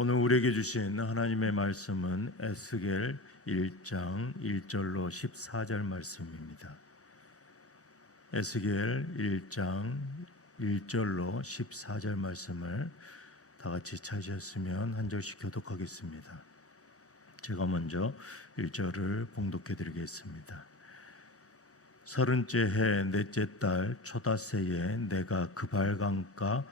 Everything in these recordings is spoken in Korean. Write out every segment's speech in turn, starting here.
오늘 우리에게 주신 하나님의 말씀은 에스겔 1장 1절로 14절 말씀입니다. 에스겔 1장 1절로 14절 말씀을 다 같이 찾으셨으면 한 절씩 교독하겠습니다. 제가 먼저 1절을 봉독해 드리겠습니다. 30째 해 넷째 달 초닷새에 내가 그발강가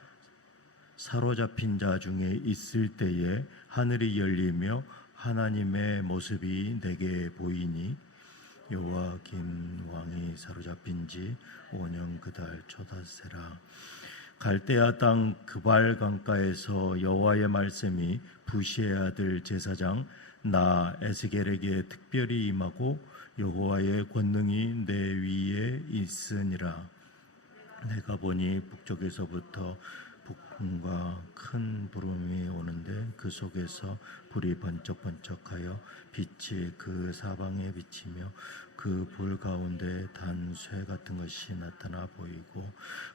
사로잡힌 자 중에 있을 때에 하늘이 열리며 하나님의 모습이 내게 보이니 여호와긴 왕이 사로잡힌 지 5년 그달 초닷새라. 갈대아 땅 그발강가에서 여호와의 말씀이 부시의 아들 제사장 나 에스겔에게 특별히 임하고 여호와의 권능이 내 위에 있으니라. 내가 보니 북쪽에서부터 북풍과 큰 구름이 오는데 그 속에서 불이 번쩍번쩍하여 빛이 그 사방에 비치며 그 불 가운데 단쇠 같은 것이 나타나 보이고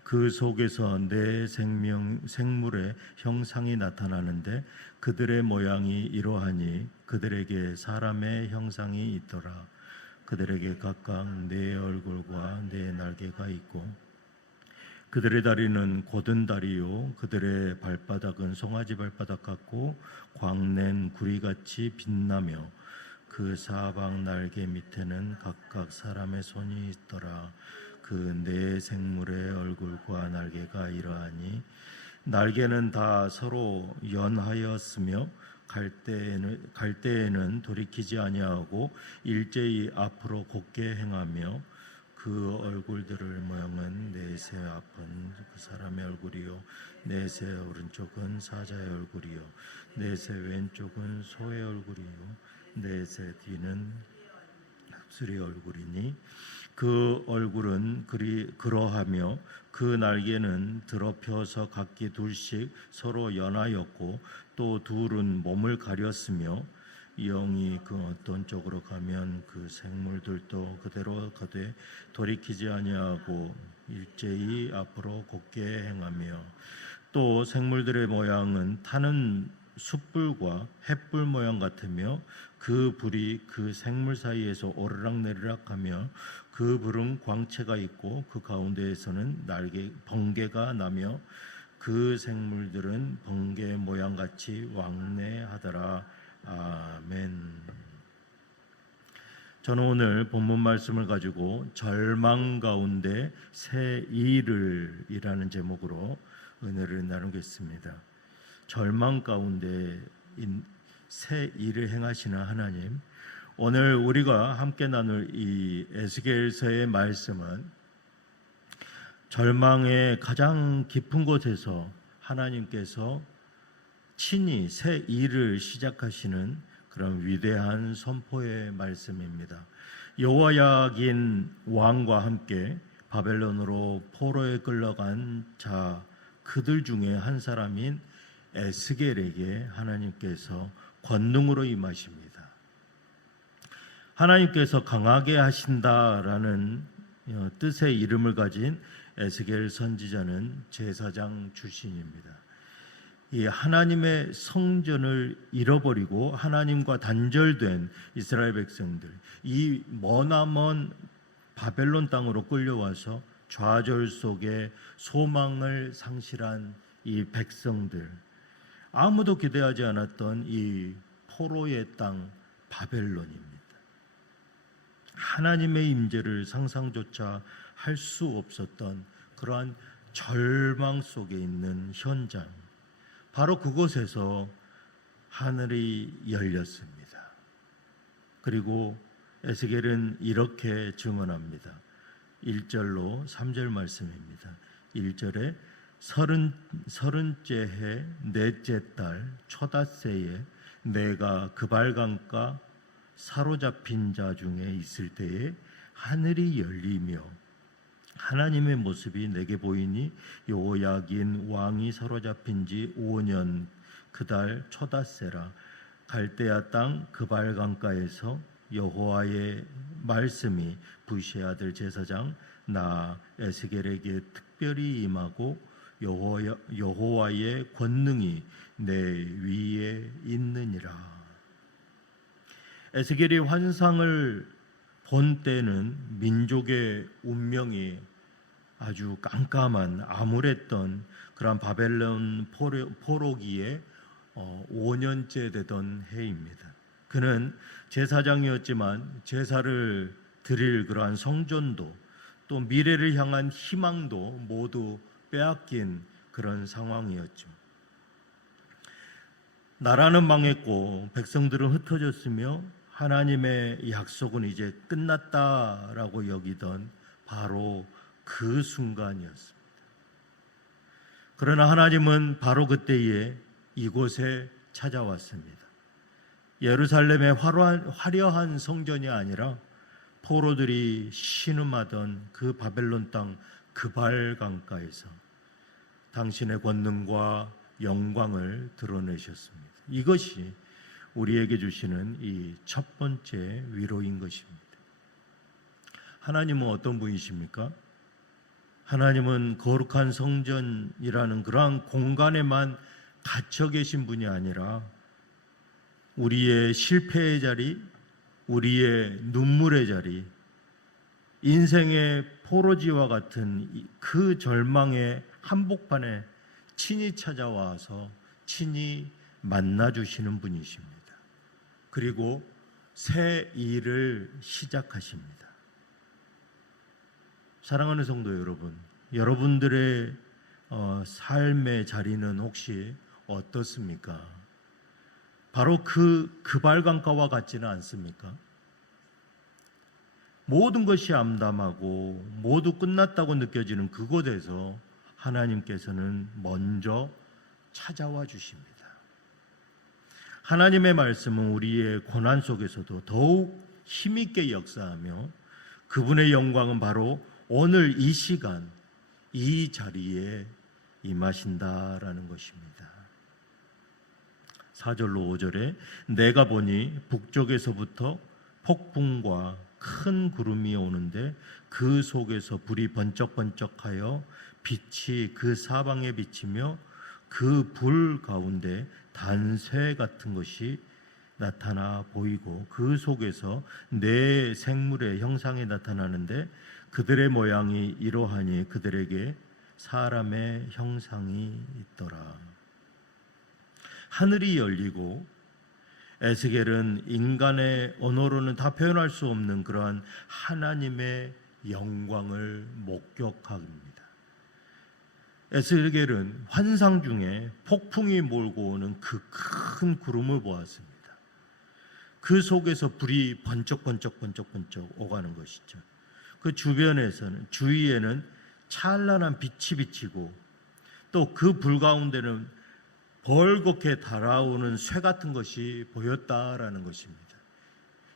그 속에서 내 생물의 형상이 나타나는데 그들의 모양이 이러하니 그들에게 사람의 형상이 있더라. 그들에게 각각 네 얼굴과 네 날개가 있고 그들의 다리는 곧은 다리요 그들의 발바닥은 송아지 발바닥 같고 광낸 구리같이 빛나며 그 사방 날개 밑에는 각각 사람의 손이 있더라. 그 네 생물의 얼굴과 날개가 이러하니 날개는 다 서로 연하였으며 갈대에는 돌이키지 아니하고 일제히 앞으로 곧게 행하며 그 얼굴들의 모양은 넷의 앞은 그 사람의 얼굴이요 넷의 오른쪽은 사자의 얼굴이요 넷의 왼쪽은 소의 얼굴이요 넷의 뒤는 흡술의 얼굴이니 그 얼굴은 그러하며 그 날개는 드러펴서 각기 둘씩 서로 연하였고 또 둘은 몸을 가렸으며 영이 그 어떤 쪽으로 가면 그 생물들도 그대로 가되 돌이키지 아니하고 일제히 앞으로 곧게 행하며 또 생물들의 모양은 타는 숯불과 햇불 모양 같으며 그 불이 그 생물 사이에서 오르락내리락하며 그 불은 광채가 있고 그 가운데에서는 번개가 나며 그 생물들은 번개 모양같이 왕래하더라. 아멘. 저는 오늘 본문 말씀을 가지고 절망 가운데 새 일을 이라는 제목으로 은혜를 나누겠습니다. 절망 가운데 새 일을 행하시는 하나님, 오늘 우리가 함께 나눌 이 에스겔서의 말씀은 절망의 가장 깊은 곳에서 하나님께서 친히 새 일을 시작하시는 그런 위대한 선포의 말씀입니다. 여호야긴 왕과 함께 바벨론으로 포로에 끌려간 자 그들 중에 한 사람인 에스겔에게 하나님께서 권능으로 임하십니다. 하나님께서 강하게 하신다라는 뜻의 이름을 가진 에스겔 선지자는 제사장 출신입니다. 이 하나님의 성전을 잃어버리고 하나님과 단절된 이스라엘 백성들, 이 머나먼 바벨론 땅으로 끌려와서 좌절 속에 소망을 상실한 이 백성들, 아무도 기대하지 않았던 이 포로의 땅 바벨론입니다. 하나님의 임재를 상상조차 할 수 없었던 그러한 절망 속에 있는 현장, 바로 그곳에서 하늘이 열렸습니다. 그리고 에스겔은 이렇게 증언합니다. 1절로 3절 말씀입니다. 1절에 서른째 해 넷째 달 초닷새에 내가 그발강가 사로잡힌 자 중에 있을 때에 하늘이 열리며 하나님의 모습이 내게 보이니 여호야긴 왕이 사로잡힌 지 5년 그달 초닷새라. 갈대아 땅 그발강가에서 여호와의 말씀이 부시의 아들 제사장 나 에스겔에게 특별히 임하고 여호와의 권능이 내 위에 있느니라. 에스겔이 환상을 본 때는 민족의 운명이 아주 깜깜한 암울했던 그런 바벨론 포로기에 5년째 되던 해입니다. 그는 제사장이었지만 제사를 드릴 그러한 성전도 또 미래를 향한 희망도 모두 빼앗긴 그런 상황이었죠. 나라는 망했고 백성들은 흩어졌으며 하나님의 약속은 이제 끝났다라고 여기던 바로 그 순간이었습니다. 그러나 하나님은 바로 그때에 이곳에 찾아왔습니다. 예루살렘의 화려한 성전이 아니라 포로들이 신음하던 그 바벨론 땅 그발 강가에서 당신의 권능과 영광을 드러내셨습니다. 이것이 우리에게 주시는 이 첫 번째 위로인 것입니다. 하나님은 어떤 분이십니까? 하나님은 거룩한 성전이라는 그러한 공간에만 갇혀 계신 분이 아니라 우리의 실패의 자리, 우리의 눈물의 자리, 인생의 포로지와 같은 그 절망의 한복판에 친히 찾아와서 친히 만나주시는 분이십니다. 그리고 새 일을 시작하십니다. 사랑하는 성도 여러분, 여러분들의 삶의 자리는 혹시 어떻습니까? 바로 그발 강가와 같지는 않습니까? 모든 것이 암담하고 모두 끝났다고 느껴지는 그곳에서 하나님께서는 먼저 찾아와 주십니다. 하나님의 말씀은 우리의 고난 속에서도 더욱 힘있게 역사하며 그분의 영광은 바로 오늘 이 시간 이 자리에 임하신다라는 것입니다. 4절로 5절에 내가 보니 북쪽에서부터 폭풍과 큰 구름이 오는데 그 속에서 불이 번쩍번쩍하여 빛이 그 사방에 비치며 그 불 가운데 단쇠 같은 것이 나타나 보이고 그 속에서 네 생물의 형상이 나타나는데 그들의 모양이 이러하니 그들에게 사람의 형상이 있더라. 하늘이 열리고 에스겔은 인간의 언어로는 다 표현할 수 없는 그러한 하나님의 영광을 목격합니다. 에스겔은 환상 중에 폭풍이 몰고 오는 그 큰 구름을 보았습니다. 그 속에서 불이 번쩍번쩍 오가는 것이죠. 그 주위에는 찬란한 빛이 비치고 또 그 불 가운데는 벌겋게 달아오는 쇠 같은 것이 보였다라는 것입니다.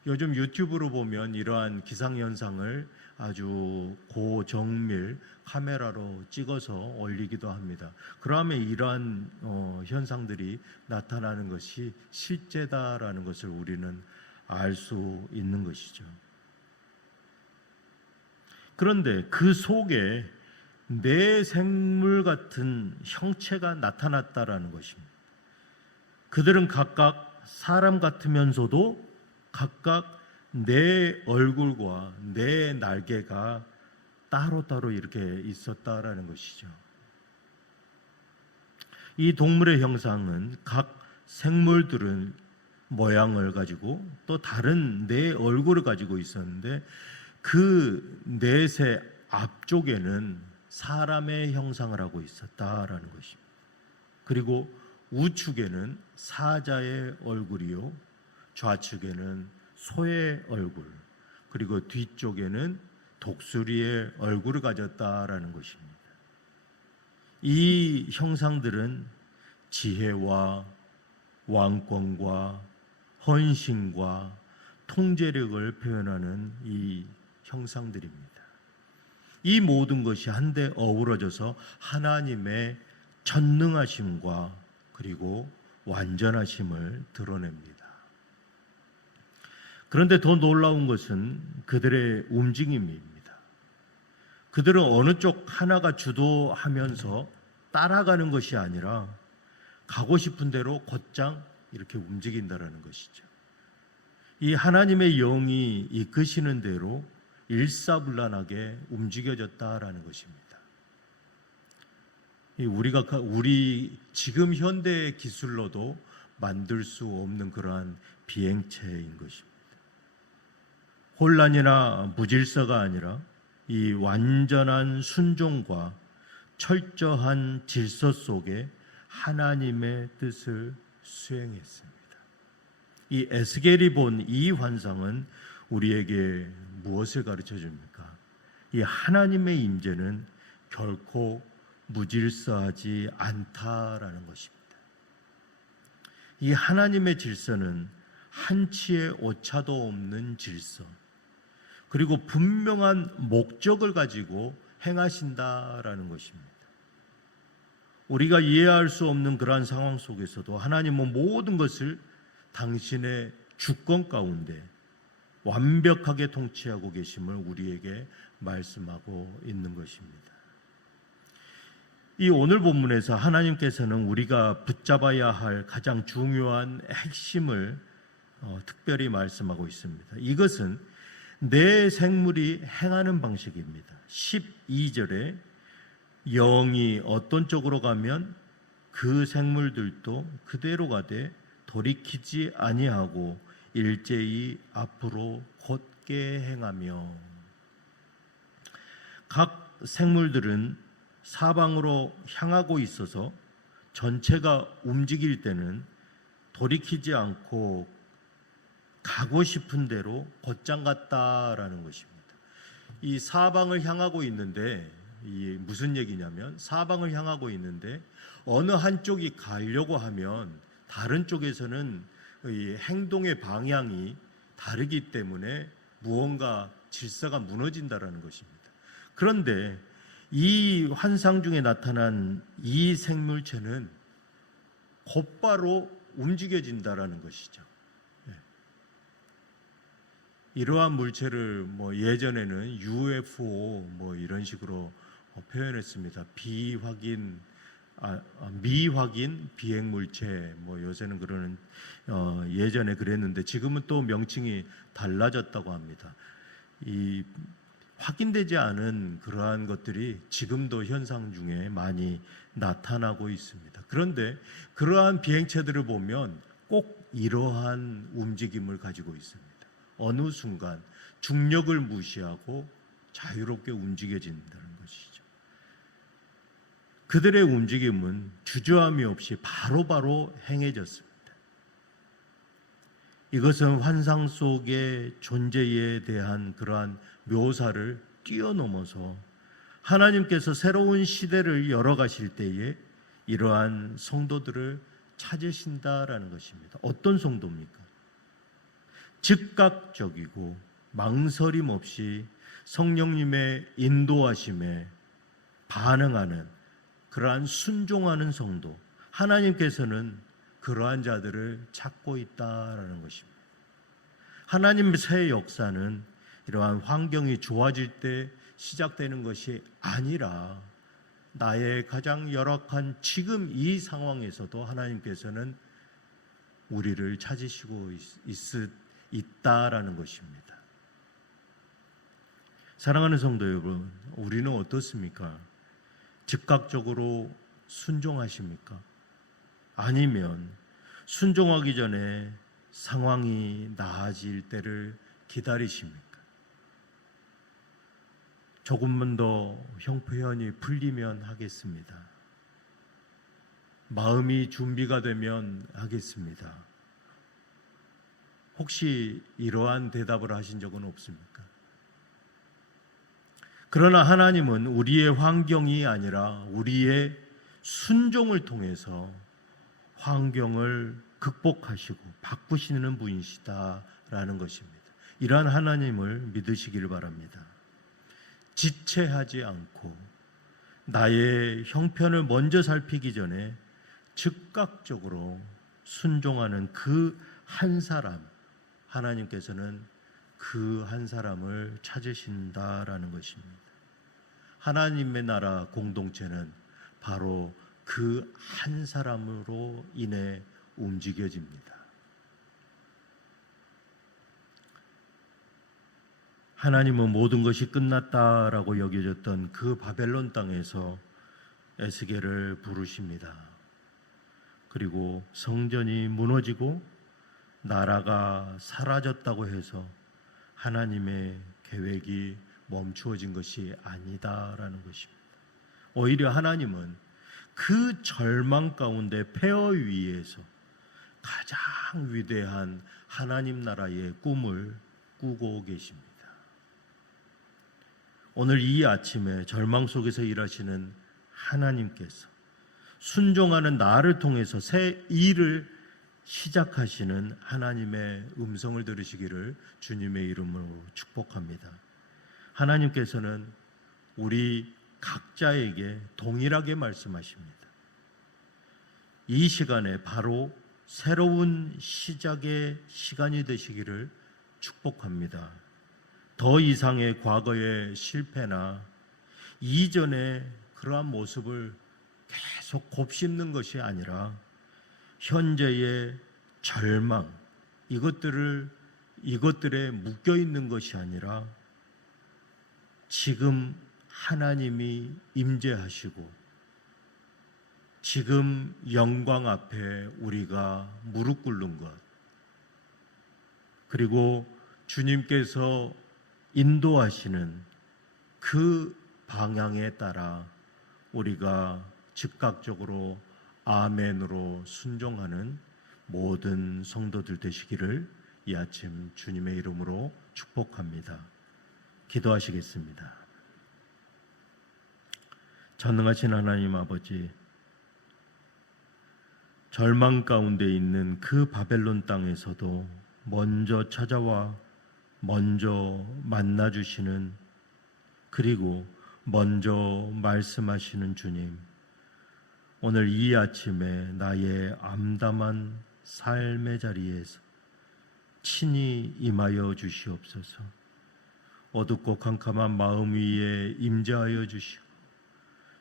요즘 유튜브로 보면 이러한 기상현상을 아주 고정밀 카메라로 찍어서 올리기도 합니다. 그러면 이러한 현상들이 나타나는 것이 실제다라는 것을 우리는 알 수 있는 것이죠. 그런데 그 속에 네 생물 같은 형체가 나타났다라는 것입니다. 그들은 각각 사람 같으면서도 각각 내 얼굴과 내 날개가 따로따로 이렇게 있었다라는 것이죠. 이 동물의 형상은 각 생물들은 모양을 가지고 또 다른 내 얼굴을 가지고 있었는데 그 넷의 앞쪽에는 사람의 형상을 하고 있었다라는 것입니다. 그리고 우측에는 사자의 얼굴이요, 좌측에는 소의 얼굴, 그리고 뒤쪽에는 독수리의 얼굴을 가졌다라는 것입니다. 이 형상들은 지혜와 왕권과 헌신과 통제력을 표현하는 이 형상들입니다. 이 모든 것이 한데 어우러져서 하나님의 전능하심과 그리고 완전하심을 드러냅니다. 그런데 더 놀라운 것은 그들의 움직임입니다. 그들은 어느 쪽 하나가 주도하면서 따라가는 것이 아니라 가고 싶은 대로 곧장 이렇게 움직인다라는 것이죠. 이 하나님의 영이 이끄시는 대로 일사불란하게 움직여졌다라는 것입니다. 우리 지금 현대의 기술로도 만들 수 없는 그러한 비행체인 것입니다. 혼란이나 무질서가 아니라 이 완전한 순종과 철저한 질서 속에 하나님의 뜻을 수행했습니다. 이 에스겔이 본 이 환상은 우리에게 무엇을 가르쳐 줍니까? 이 하나님의 임재는 결코 무질서하지 않다라는 것입니다. 이 하나님의 질서는 한치의 오차도 없는 질서, 그리고 분명한 목적을 가지고 행하신다라는 것입니다. 우리가 이해할 수 없는 그러한 상황 속에서도 하나님은 모든 것을 당신의 주권 가운데 완벽하게 통치하고 계심을 우리에게 말씀하고 있는 것입니다. 이 오늘 본문에서 하나님께서는 우리가 붙잡아야 할 가장 중요한 핵심을 특별히 말씀하고 있습니다. 이것은 내 생물이 행하는 방식입니다. 12절에 영이 어떤 쪽으로 가면 그 생물들도 그대로 가되 돌이키지 아니하고 일제히 앞으로 곧게 행하며, 각 생물들은 사방으로 향하고 있어서 전체가 움직일 때는 돌이키지 않고 가고 싶은 대로 곧장 갔다라는 것입니다. 이 사방을 향하고 있는데, 이 무슨 얘기냐면 사방을 향하고 있는데 어느 한쪽이 가려고 하면 다른 쪽에서는 이 행동의 방향이 다르기 때문에 무언가 질서가 무너진다라는 것입니다. 그런데 이 환상 중에 나타난 이 생물체는 곧바로 움직여진다라는 것이죠. 이러한 물체를 예전에는 UFO 이런 식으로 표현했습니다. 미확인 비행 물체, 요새는 그러는 예전에 그랬는데 지금은 또 명칭이 달라졌다고 합니다. 이 확인되지 않은 그러한 것들이 지금도 현상 중에 많이 나타나고 있습니다. 그런데 그러한 비행체들을 보면 꼭 이러한 움직임을 가지고 있습니다. 어느 순간 중력을 무시하고 자유롭게 움직여진다는 것이죠. 그들의 움직임은 주저함이 없이 바로바로 행해졌습니다. 이것은 환상 속의 존재에 대한 그러한 묘사를 뛰어넘어서 하나님께서 새로운 시대를 열어가실 때에 이러한 성도들을 찾으신다라는 것입니다. 어떤 성도입니까? 즉각적이고 망설임 없이 성령님의 인도하심에 반응하는 그러한 순종하는 성도, 하나님께서는 그러한 자들을 찾고 있다라는 것입니다. 하나님의 새 역사는 이러한 환경이 좋아질 때 시작되는 것이 아니라 나의 가장 열악한 지금 이 상황에서도 하나님께서는 우리를 찾으시고 있다라는 것입니다. 사랑하는 성도 여러분, 우리는 어떻습니까? 즉각적으로 순종하십니까? 아니면 순종하기 전에 상황이 나아질 때를 기다리십니까? 조금만 더 형편이 풀리면 하겠습니다. 마음이 준비가 되면 하겠습니다. 혹시 이러한 대답을 하신 적은 없습니까? 그러나 하나님은 우리의 환경이 아니라 우리의 순종을 통해서 환경을 극복하시고 바꾸시는 분이시다라는 것입니다. 이러한 하나님을 믿으시기를 바랍니다. 지체하지 않고 나의 형편을 먼저 살피기 전에 즉각적으로 순종하는 그 한 사람, 하나님께서는 그 한 사람을 찾으신다라는 것입니다. 하나님의 나라 공동체는 바로 그 한 사람으로 인해 움직여집니다. 하나님은 모든 것이 끝났다라고 여겨졌던 그 바벨론 땅에서 에스겔을 부르십니다. 그리고 성전이 무너지고 나라가 사라졌다고 해서 하나님의 계획이 멈추어진 것이 아니다라는 것입니다. 오히려 하나님은 그 절망 가운데 폐허 위에서 가장 위대한 하나님 나라의 꿈을 꾸고 계십니다. 오늘 이 아침에 절망 속에서 일하시는 하나님께서 순종하는 나를 통해서 새 일을 시작하시는 하나님의 음성을 들으시기를 주님의 이름으로 축복합니다. 하나님께서는 우리 각자에게 동일하게 말씀하십니다. 이 시간에 바로 새로운 시작의 시간이 되시기를 축복합니다. 더 이상의 과거의 실패나 이전의 그러한 모습을 계속 곱씹는 것이 아니라 현재의 절망, 이것들에 묶여 있는 것이 아니라 지금 하나님이 임재하시고 지금 영광 앞에 우리가 무릎 꿇는 것, 그리고 주님께서 인도하시는 그 방향에 따라 우리가 즉각적으로 아멘으로 순종하는 모든 성도들 되시기를 이 아침 주님의 이름으로 축복합니다. 기도하시겠습니다. 전능하신 하나님 아버지, 절망 가운데 있는 그 바벨론 땅에서도 먼저 찾아와 먼저 만나주시는, 그리고 먼저 말씀하시는 주님, 오늘 이 아침에 나의 암담한 삶의 자리에서 친히 임하여 주시옵소서. 어둡고 캄캄한 마음 위에 임재하여 주시고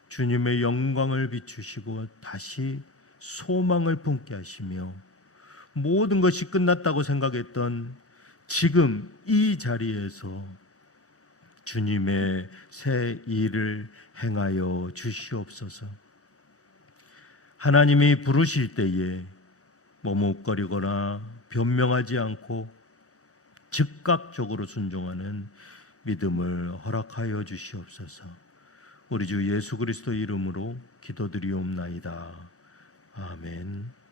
주님의 영광을 비추시고 다시 소망을 품게 하시며 모든 것이 끝났다고 생각했던 지금 이 자리에서 주님의 새 일을 행하여 주시옵소서. 하나님이 부르실 때에 머뭇거리거나 변명하지 않고 즉각적으로 순종하는 믿음을 허락하여 주시옵소서. 우리 주 예수 그리스도 이름으로 기도드리옵나이다. 아멘.